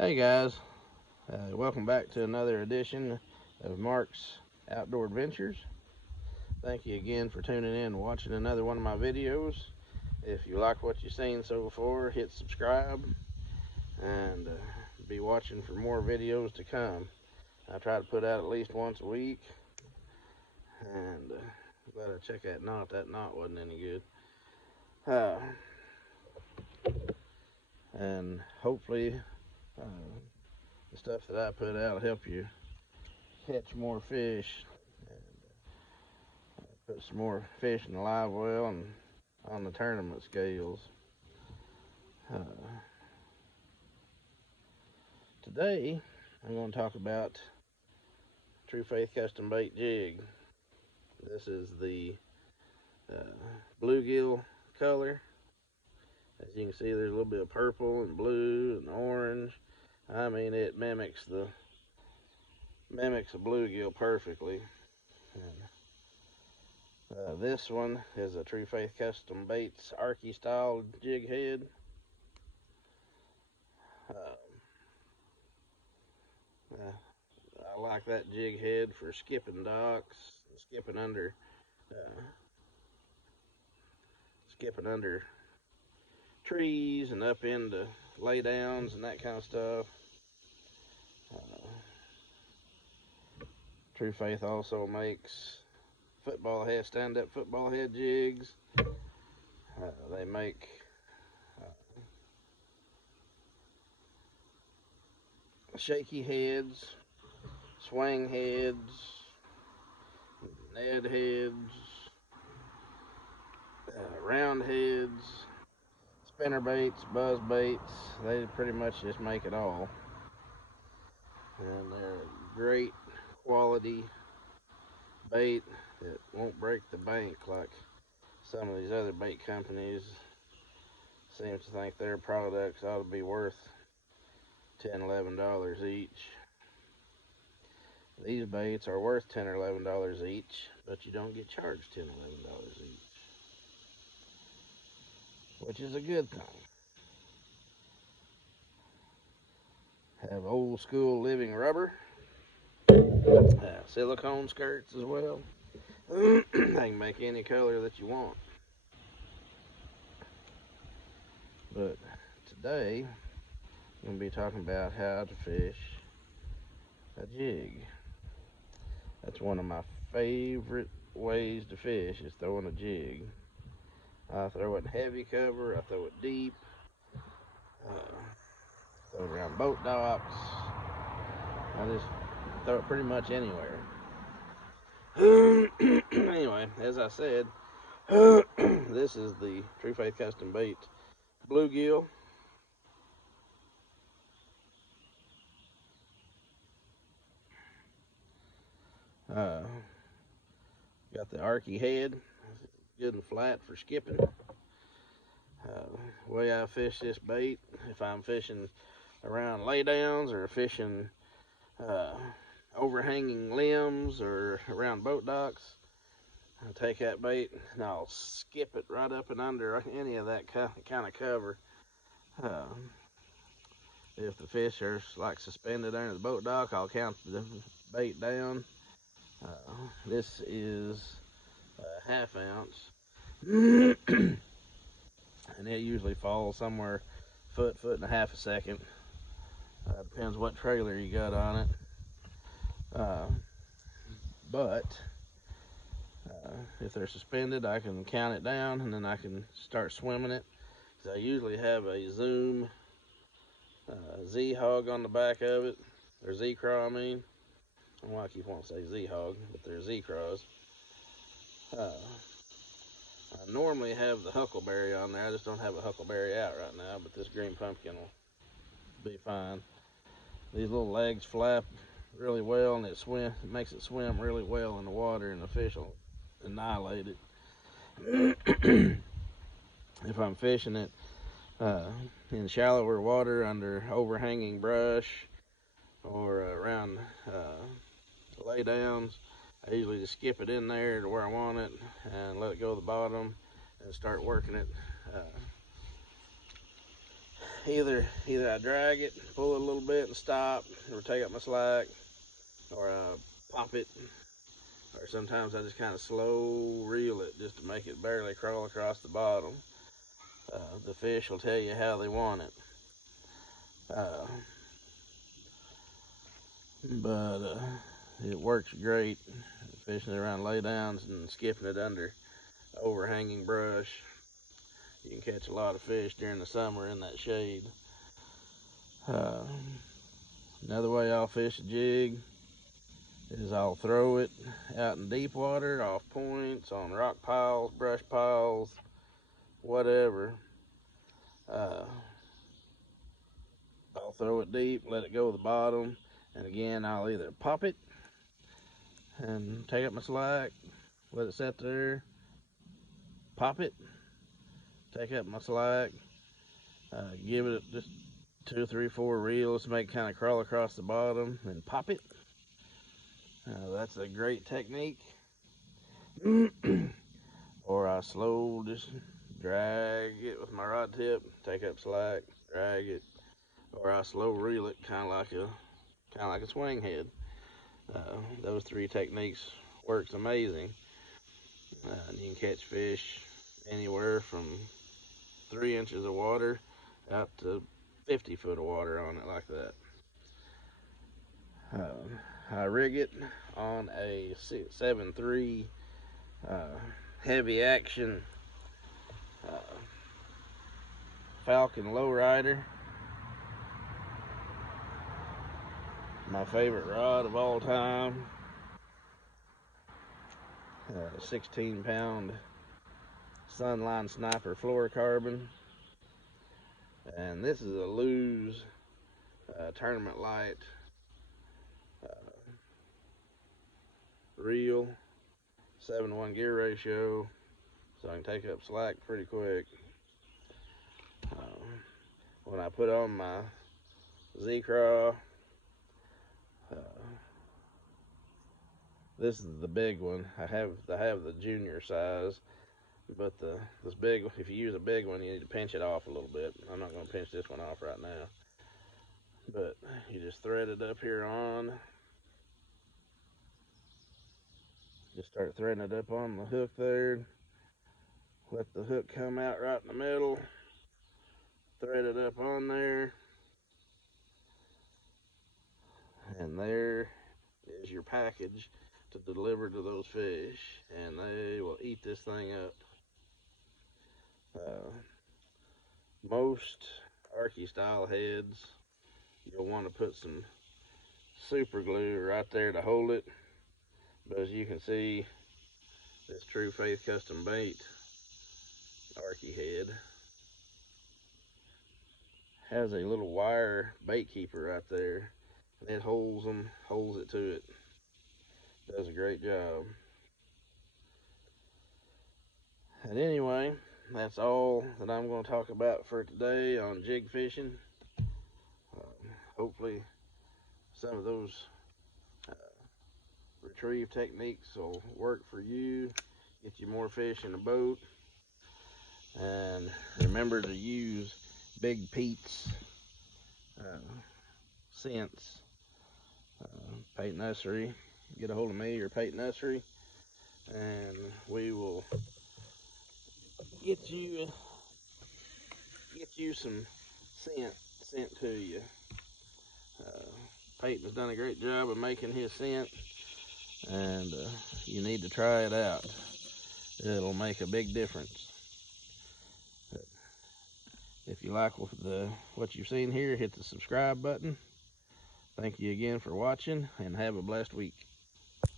Hey guys, welcome back to another edition of Mark's Outdoor Adventures. Thank you again for tuning in and watching another one of my videos. If you like what you've seen so far, hit subscribe and be watching for more videos to come. I try to put out at least once a week, and glad I checked that knot. That knot wasn't any good. And hopefully the stuff that I put out will help you catch more fish, put some more fish in the live well and on the tournament scales. Uh, Today, I'm going to talk about True Faith Custom Bait Jig. This is the uh, bluegill color. As you can see, there's a little bit of purple and blue and orange. I mean, it mimics a bluegill perfectly. This one is a True Faith Custom Baits Arky style jig head. Uh, I like that jig head for skipping docks, skipping under, uh, skipping under trees and up into laydowns and that kind of stuff. True Faith also makes stand-up football head jigs. They make shaky heads, swing heads, Ned heads, round heads, spinner baits, buzz baits. They pretty much just make it all. And they're great quality bait that won't break the bank like some of these other bait companies seem to think their products ought to be worth $10, $11 each. These baits are worth $10 or $11 each, but you don't get charged $10, $11 each, which is a good thing. Have old school living rubber, silicone skirts as well. They can make any color that you want. But today, I'm going to be talking about how to fish a jig. That's one of my favorite ways to fish, is throwing a jig. I throw it in heavy cover, I throw it deep, throw it around boat docks. I just throw it pretty much anywhere. Anyway, as I said, this is the True Faith Custom Bait bluegill. Got the arky head, good and flat for skipping. Way I fish this bait, if I'm fishing around laydowns or fishing overhanging limbs or around boat docks, I'll take that bait and I'll skip it right up and under any of that kind of cover. If the fish are like suspended under the boat dock, I'll count the bait down. This is a half ounce. And it usually falls somewhere foot and a half a second. Depends what trailer you got on it. But if they're suspended, I can count it down and then I can start swimming it. I usually have a Zoom Z-Hog on the back of it, or Z-Craw, I mean. I don't know why I keep wanting to say Z-Hog, but they're Z-Craws. I normally have the Huckleberry on there. I just don't have a Huckleberry out right now, but this green pumpkin will be fine. These little legs flap really well, and it makes it swim really well in the water, and the fish will annihilate it. If I'm fishing it in shallower water under overhanging brush or around laydowns, I usually just skip it in there to where I want it and let it go to the bottom and start working it either I drag it, pull it a little bit and stop, or take up my slack, or pop it, or sometimes I just kind of slow reel it just to make it barely crawl across the bottom. The fish will tell you how they want it. But it works great fishing it around laydowns and skipping it under overhanging brush. You can catch a lot of fish during the summer in that shade. Another way I'll fish a jig is I'll throw it out in deep water, off points, on rock piles, brush piles, whatever. I'll throw it deep, let it go to the bottom, and again I'll either pop it and take up my slack, let it sit there, pop it, take up my slack, give it just 2, 3, 4 reels to make it kind of crawl across the bottom, and pop it. That's a great technique. Or I slow just drag it with my rod tip, take up slack, drag it, or I slow reel it, kind of like a swing head. Those 3 techniques works amazing. You can catch fish anywhere from 3 inches of water out to 50 foot of water on it like that. I rig it on a 7.3 heavy action Falcon lowrider. My favorite rod of all time. 16-pound Sunline Sniper fluorocarbon. And this is a Lew's Tournament Light reel, 7-to-1 gear ratio, so I can take up slack pretty quick. When I put on my Z-Craw, this is the big one. I have the junior size, but this big, if you use a big one, you need to pinch it off a little bit. I'm not going to pinch this one off right now, but you just thread it up here on. Just start threading it up on the hook there. Let the hook come out right in the middle. Thread it up on there. And there is your package to deliver to those fish. And they will eat this thing up. Most Arky style heads, you'll want to put some super glue right there to hold it. But as you can see, this True Faith Custom Bait Arky head has a little wire bait keeper right there, and it holds it to it. Does a great job. And anyway, that's all that I'm going to talk about for today on jig fishing. Hopefully some of those retrieve techniques will work for you, get you more fish in the boat. And remember to use Big Pete's scents. Pate Nursery. Get a hold of me or Pate Nursery, and we will get you some sent to you. Peyton has done a great job of making his scent, and you need to try it out. It'll make a big difference. If you like what you've seen here, hit the subscribe button. Thank you again for watching, and have a blessed week.